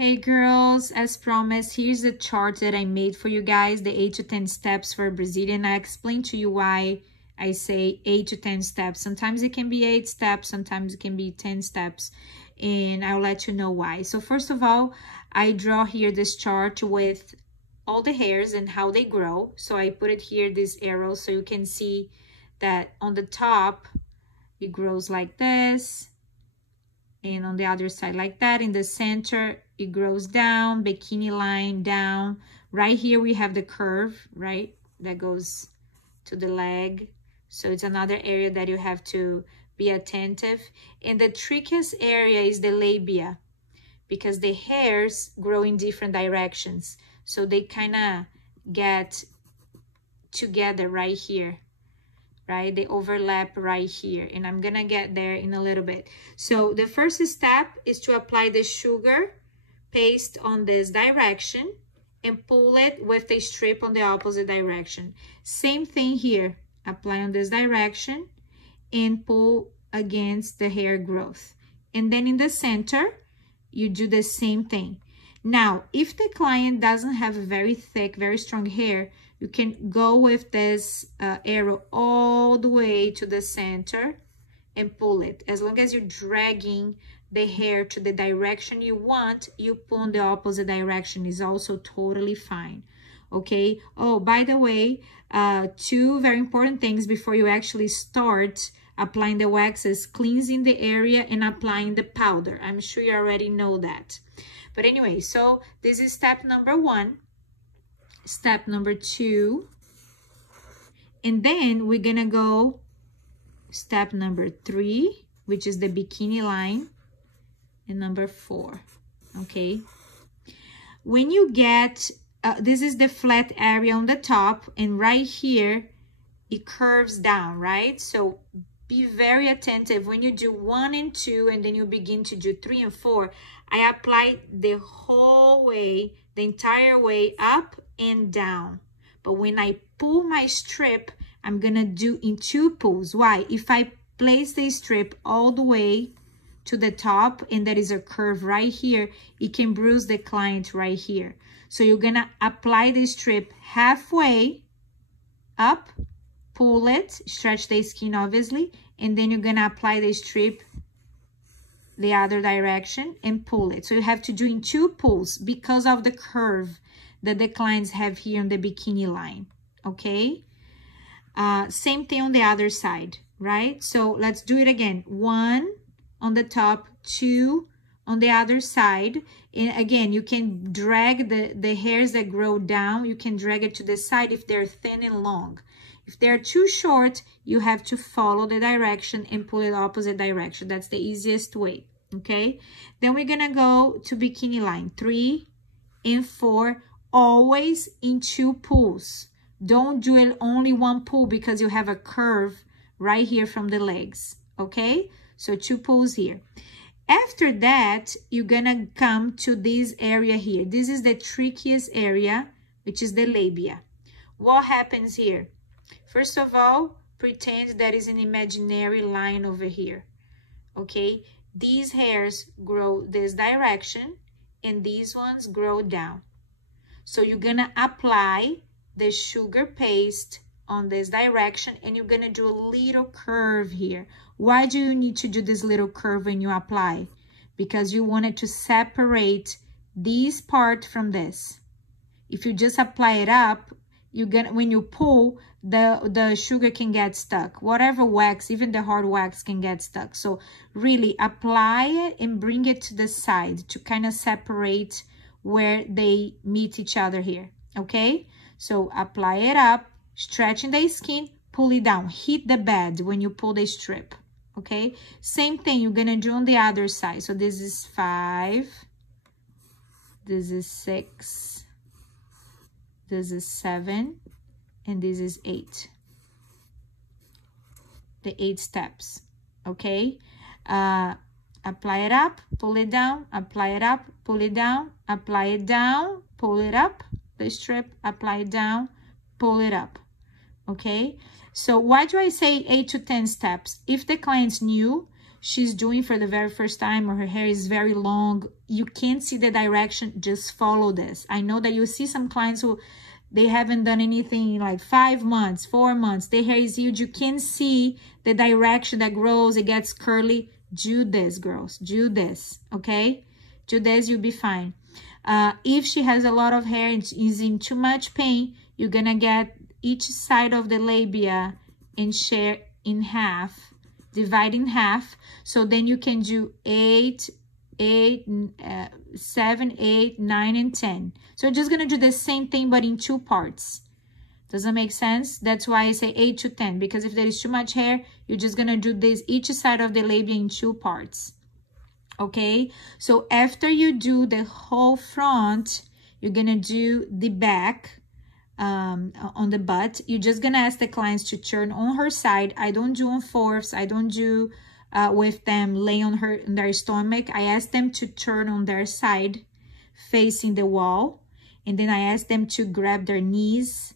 Hey girls, as promised, here's the chart that I made for you guys, the 8 to 10 steps for Brazilian. I explained to you why I say 8 to 10 steps. Sometimes it can be 8 steps, sometimes it can be 10 steps, and I'll let you know why. So first of all, I draw here this chart with all the hairs and how they grow. So I put it here, this arrow, so you can see that on the top, it grows like this. And on the other side like that. In the center, it grows down, bikini line down. Right here, we have the curve, right? That goes to the leg. So it's another area that you have to be attentive. And the trickiest area is the labia, because the hairs grow in different directions. So they kind of get together right here. Right? They overlap right here, and I'm gonna get there in a little bit. So the first step is to apply the sugar paste on this direction and pull it with the strip on the opposite direction. Same thing here, apply on this direction and pull against the hair growth. And then in the center, you do the same thing. Now, if the client doesn't have a very thick, very strong hair, you can go with this arrow all the way to the center and pull it. As long as you're dragging the hair to the direction you want, you pull in the opposite direction is also totally fine, okay? Oh, by the way, two very important things before you actually start applying the wax is cleansing the area and applying the powder. I'm sure you already know that. But anyway, so this is step number 1. Step number 2, and then we're gonna go step number 3, which is the bikini line, and number 4. Okay, when you get this is the flat area on the top, and right here it curves down, right? So be very attentive when you do 1 and 2, and then you begin to do 3 and 4. I apply the whole way, the entire way up and down. But when I pull my strip, I'm gonna do in 2 pulls. Why? If I place the strip all the way to the top and there is a curve right here, it can bruise the client right here. So you're gonna apply the strip halfway up, pull it, stretch the skin obviously, and then you're gonna apply the strip the other direction and pull it. So you have to do in 2 pulls because of the curve that the clients have here on the bikini line, okay? Same thing on the other side, right? So let's do it again. 1 on the top, 2 on the other side. And again, you can drag the hairs that grow down, you can drag it to the side if they're thin and long. If they're too short, you have to follow the direction and pull it opposite direction. That's the easiest way, okay? Then we're gonna go to bikini line, 3 and 4, always in 2 pulls. Don't do it only 1 pull because you have a curve right here from the legs, okay? So 2 pulls here. After that, you're gonna come to this area here. This is the trickiest area, which is the labia. What happens here? First of all, pretend there is an imaginary line over here, okay? These hairs grow this direction and these ones grow down. So you're gonna apply the sugar paste on this direction and you're gonna do a little curve here. Why do you need to do this little curve when you apply? Because you want it to separate this part from this. If you just apply it up, when you pull, the sugar can get stuck. Whatever wax, even the hard wax can get stuck. So really apply it and bring it to the side to kind of separate where they meet each other here, okay? So apply it up, stretching the skin, pull it down, hit the bed when you pull the strip, okay? Same thing you're gonna do on the other side. So this is 5, this is 6, this is 7, and this is 8. The 8 steps, okay? Apply it up, pull it down, apply it up, pull it down, apply it down, pull it up, the strip, apply it down, pull it up, okay? So why do I say 8 to 10 steps? If the client's new, she's doing for the very first time, or her hair is very long, you can't see the direction, just follow this. I know that you see some clients who they haven't done anything in like 5 months, 4 months, their hair is huge, you can see the direction that grows, it gets curly. Do this, girls, do this, okay? Do this, you'll be fine. If she has a lot of hair and is in too much pain, you're gonna get each side of the labia and share in half, divide in half. So then you can do 7, 8, 9, and 10. So you're just gonna do the same thing but in 2 parts. Does that make sense? That's why I say 8 to 10, because if there is too much hair, you're just gonna do this each side of the labia in 2 parts. Okay, so after you do the whole front, you're gonna do the back on the butt. You're just gonna ask the clients to turn on her side. I don't do on fourths. I don't do with them lay on their stomach. I ask them to turn on their side facing the wall, and then I ask them to grab their knees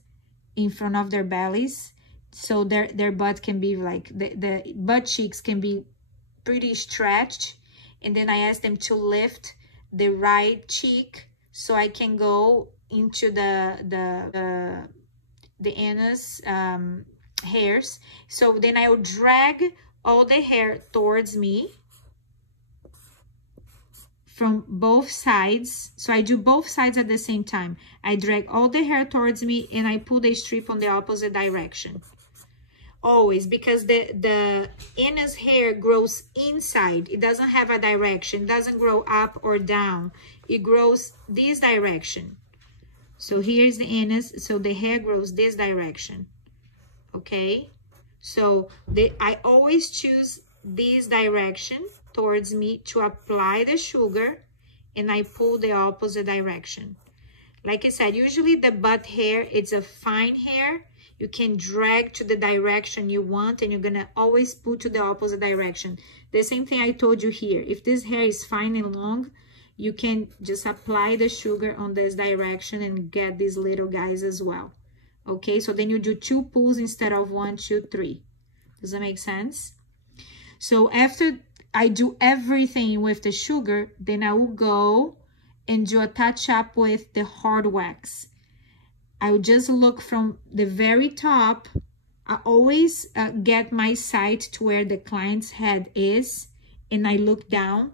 in front of their bellies, so their butt can be like, the butt cheeks can be pretty stretched. And then I ask them to lift the right cheek so I can go into the anus hairs. So then I will drag all the hair towards me from both sides. So I do both sides at the same time. I drag all the hair towards me and I pull the strip on the opposite direction. Always, because the anus hair grows inside. It doesn't have a direction. It doesn't grow up or down. It grows this direction. So here's the anus. So the hair grows this direction. Okay? So I always choose this direction towards me to apply the sugar, and I pull the opposite direction. Like I said, usually the butt hair, it's a fine hair. You can drag to the direction you want, and you're gonna always pull to the opposite direction. The same thing I told you here. If this hair is fine and long, you can just apply the sugar on this direction and get these little guys as well. Okay, so then you do 2 pulls instead of 1, 2, 3. Does that make sense? So after I do everything with the sugar, then I will go and do a touch-up with the hard wax. I will just look from the very top. I always get my sight to where the client's head is, and I look down.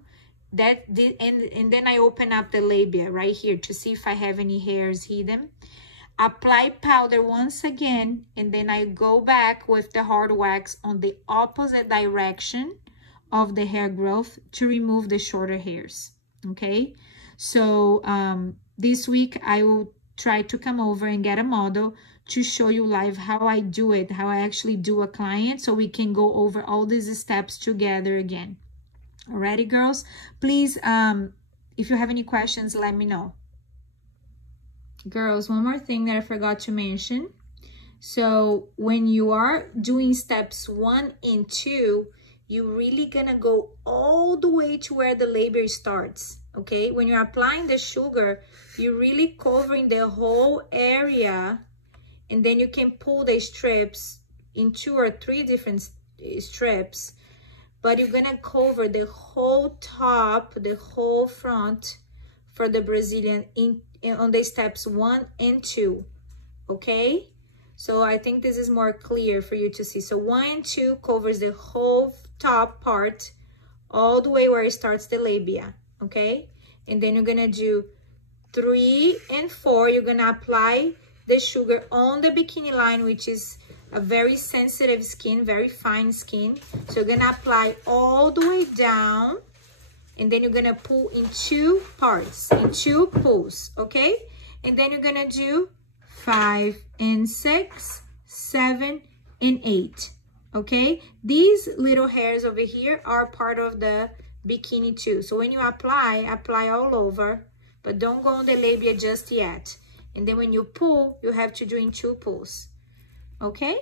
And then I open up the labia right here to see if I have any hairs hidden. Apply powder once again, and then I go back with the hard wax on the opposite direction of the hair growth to remove the shorter hairs. Okay, so this week I will try to come over and get a model to show you live how I do it, how I actually do a client, so we can go over all these steps together again. Alrighty, girls, please, if you have any questions, let me know. Girls, one more thing that I forgot to mention. So when you are doing steps 1 and 2, you're really gonna go all the way to where the labia starts. Okay, when you're applying the sugar, you're really covering the whole area, and then you can pull the strips in 2 or 3 different strips, but you're gonna cover the whole top, the whole front for the Brazilian on the steps 1 and 2. Okay, so I think this is more clear for you to see. So 1 and 2 covers the whole top part all the way where it starts the labia. Okay, and then you're gonna do 3 and 4. You're gonna apply the sugar on the bikini line, which is a very sensitive skin, very fine skin. So you're gonna apply all the way down, and then you're gonna pull in 2 parts, in 2 pulls. Okay, and then you're gonna do 5 and 6, 7 and 8. Okay, these little hairs over here are part of the bikini too. So when you apply all over, but don't go on the labia just yet. And then when you pull, you have to do in 2 pulls. Okay?